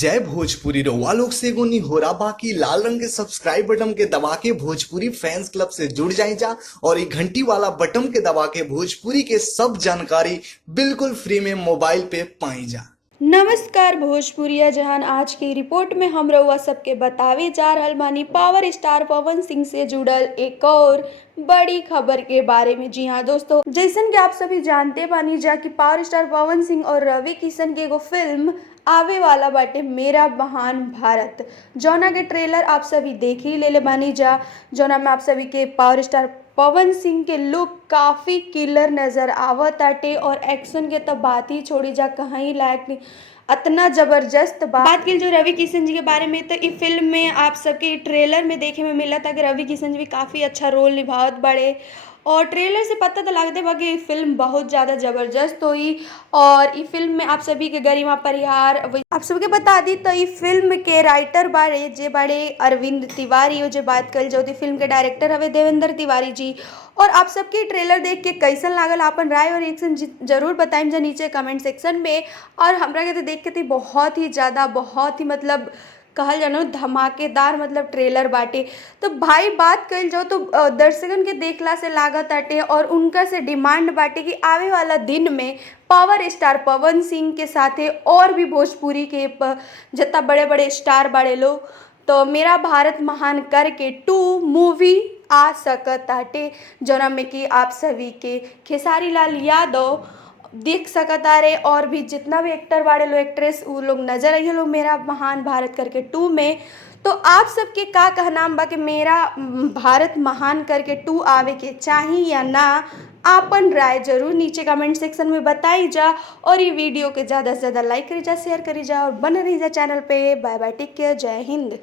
जय भोजपुरी रउआ लोग से एगो निहोरा बाकी लाल रंग के सब्सक्राइब बटन के दबा के भोजपुरी फैंस क्लब से जुड़ जाए जा और ये घंटी वाला बटन के दबा के भोजपुरी के सब जानकारी बिल्कुल फ्री में मोबाइल पे पाई जा। नमस्कार भोजपुरिया जहान। आज की रिपोर्ट में हम रउआ सबके बतावे जा रहल बानी पावर स्टार पवन सिंह से जुड़ल एक और बड़ी खबर के बारे में। जी हाँ दोस्तों, जैसन कि आप सभी जानते बानी जा कि पावर स्टार पवन सिंह और रवि किशन के एगो फिल्म आवे वाला बाटे मेरा महान भारत, जौना के ट्रेलर आप सभी देख ही ले बानी जा। जौना में आप सभी के पावर स्टार पवन सिंह के लुक काफ़ी किलर नज़र आवताटे और एक्शन के तो बात ही छोड़ी जा, कहीं लायक नहीं, इतना ज़बरदस्त बात की जो रवि किशन जी के बारे में। तो इस फिल्म में आप सबके ट्रेलर में देखे में मिला था कि रवि किशन जी भी काफ़ी अच्छा रोल निभावत बड़े और ट्रेलर से पता तो लगते बा कि फिल्म बहुत ज़्यादा ज़बरदस्त हुई। और इस फिल्म में आप सभी के गरिमा परिहार आप सबके बता दी तो इस फिल्म के राइटर बारे जे बड़े अरविंद तिवारी, जो बात कल जो फिल्म के डायरेक्टर हवे देवेंद्र तिवारी जी। और आप सबके ट्रेलर देख के कैसन लागल अपन राय और रिएक्शन जरूर बताइम जा नीचे कमेंट सेक्शन में। और हमरा के तो देख के तो बहुत ही ज़्यादा, बहुत ही मतलब कहल जानो धमाकेदार मतलब ट्रेलर बाटे। तो भाई बात कल जाओ तो दर्शकन के देखला से लागत आटे और उनका से डिमांड बाटे कि आवे वाला दिन में पावर स्टार पवन सिंह के साथे और भी भोजपुरी के जितना बड़े बड़े स्टार बड़े लोग तो मेरा भारत महान करके 2 मूवी आ सकताटे, जौना में कि आप सभी के खेसारी लाल यादव देख सकता रे और भी जितना भी एक्टर वाले लोग एक्ट्रेस वो लोग नजर आई लोग मेरा महान भारत करके 2 में। तो आप सबके का कहना बा कि मेरा भारत महान करके 2 आवे के चाहिए या ना, आपन राय जरूर नीचे कमेंट सेक्शन में बताई जा। और ये वीडियो के ज़्यादा से ज़्यादा लाइक करी जा, शेयर करी जा और बने रही जा चैनल पे। बाय बाय, टेक केयर, जय हिंद।